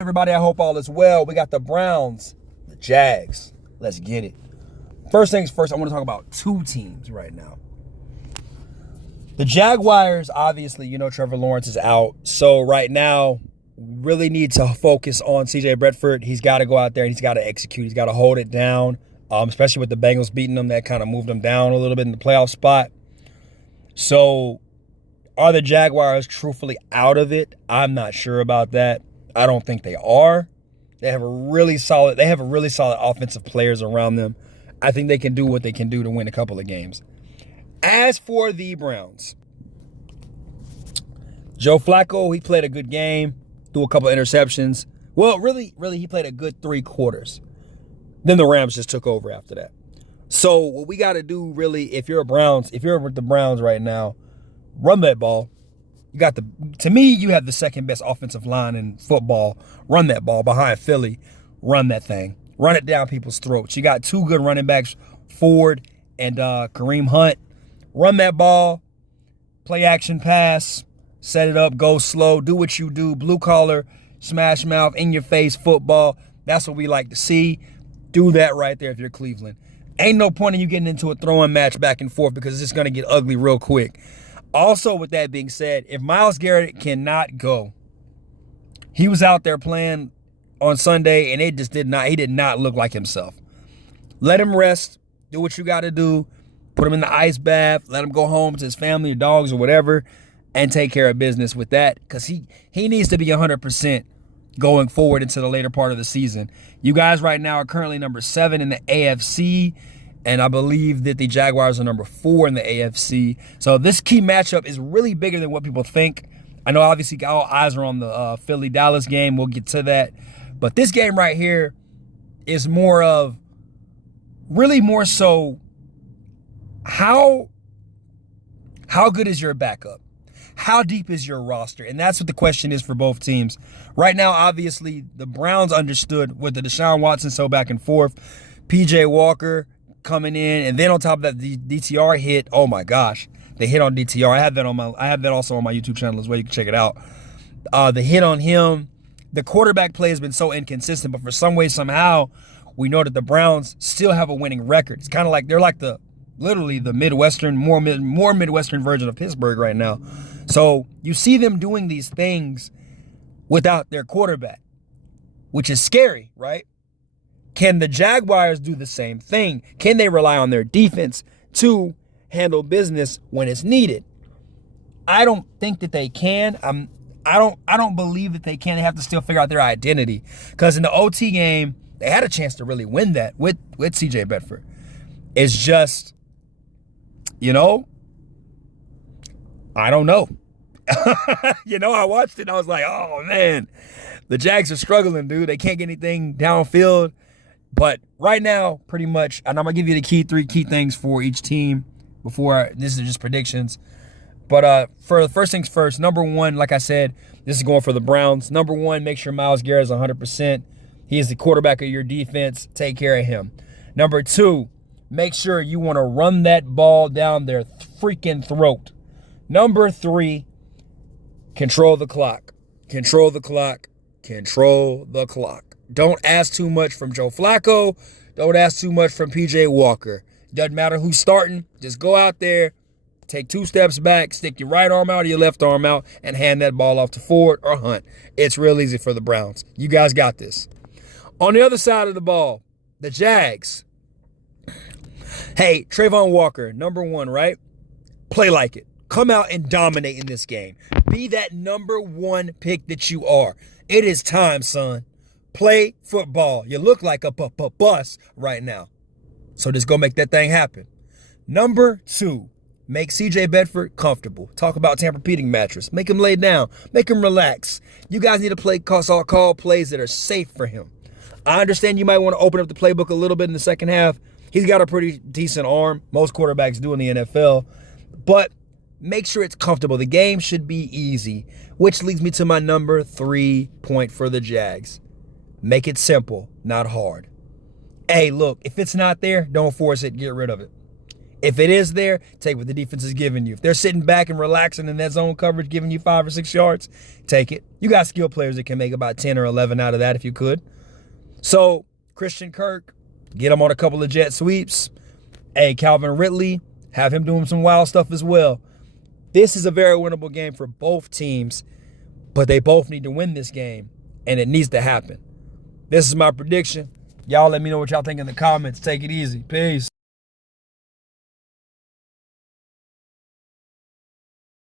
Everybody, I hope all is well. We got the Browns, the Jags. Let's get it. First things first, I want to talk about two teams right now. The Jaguars, obviously, Trevor Lawrence is out. So right now, we really need to focus on CJ Beathard. He's got to go out there and he's got to execute. He's got to hold it down, especially with the Bengals beating them. That kind of moved them down a little bit in the playoff spot. So are the Jaguars truthfully out of it? I'm not sure about that. I don't think they are. They have a really solid offensive players around them. I think they can do what they can do to win a couple of games. As for the Browns, Joe Flacco, he played a good game, threw a couple of interceptions. Well, really, he played a good 3 quarters. Then the Rams just took over after that. So what we got to do really, if you're with the Browns right now, run that ball. To me, you have the second best offensive line in football. Run that ball behind Philly. Run that thing. Run it down people's throats. You got 2 good running backs, Ford and Kareem Hunt. Run that ball. Play action pass. Set it up. Go slow. Do what you do. Blue collar, smash mouth, in your face football. That's what we like to see. Do that right there if you're Cleveland. Ain't no point in you getting into a throwing match back and forth because it's just going to get ugly real quick. Also, with that being said, if Myles Garrett cannot go, he was out there playing on Sunday, and he did not look like himself. Let him rest. Do what you got to do. Put him in the ice bath. Let him go home to his family or dogs or whatever and take care of business with that because he needs to be 100% going forward into the later part of the season. You guys right now are currently number 7 in the AFC. And I believe that the Jaguars are number 4 in the AFC. So this key matchup is really bigger than what people think. I know obviously all eyes are on the Philly-Dallas game. We'll get to that. But this game right here is more so how good is your backup? How deep is your roster? And that's what the question is for both teams. Right now, obviously, the Browns understood with the Deshaun Watson so back and forth. P.J. Walker coming in, and then on top of that, the DTR hit. Oh my gosh, they hit on DTR. I have that also on my YouTube channel as well. You can check it out. The hit on him. The quarterback play has been so inconsistent, but for some way, somehow, we know that the Browns still have a winning record. It's kind of like they're like literally the Midwestern, more Midwestern version of Pittsburgh right now. So you see them doing these things without their quarterback, which is scary, right? Can the Jaguars do the same thing? Can they rely on their defense to handle business when it's needed? I don't think that they can. I don't believe that they can. They have to still figure out their identity. Because in the OT game, they had a chance to really win that with CJ Beathard. It's just, I don't know. I watched it and I was like, oh man, the Jags are struggling, dude. They can't get anything downfield. But right now, pretty much, and I'm going to give you the 3 key things for each team before this is just predictions. But for the first things first, number 1, like I said, this is going for the Browns. Number 1, make sure Myles Garrett is 100%. He is the quarterback of your defense. Take care of him. Number 2, make sure you want to run that ball down their freaking throat. Number 3, control the clock. Control the clock. Control the clock. Don't ask too much from Joe Flacco. Don't ask too much from P.J. Walker. Doesn't matter who's starting. Just go out there, take 2 steps back, stick your right arm out or your left arm out, and hand that ball off to Ford or Hunt. It's real easy for the Browns. You guys got this. On the other side of the ball, the Jags. Hey, Trayvon Walker, number 1, right? Play like it. Come out and dominate in this game. Be that number 1 pick that you are. It is time, son. Play football. You look like a bus right now. So just go make that thing happen. Number 2, make CJ Beathard comfortable. Talk about Tempur-Pedic mattress. Make him lay down. Make him relax. You guys need to call plays that are safe for him. I understand you might want to open up the playbook a little bit in the second half. He's got a pretty decent arm. Most quarterbacks do in the NFL. But make sure it's comfortable. The game should be easy, which leads me to my number 3 point for the Jags. Make it simple, not hard. Hey, look, if it's not there, don't force it. Get rid of it. If it is there, take what the defense is giving you. If they're sitting back and relaxing in that zone coverage, giving you 5 or 6 yards, take it. You got skill players that can make about 10 or 11 out of that if you could. So, Christian Kirk, get him on a couple of jet sweeps. Hey, Calvin Ridley, have him doing some wild stuff as well. This is a very winnable game for both teams, but they both need to win this game, and it needs to happen. This is my prediction. Y'all let me know what y'all think in the comments. Take it easy. Peace.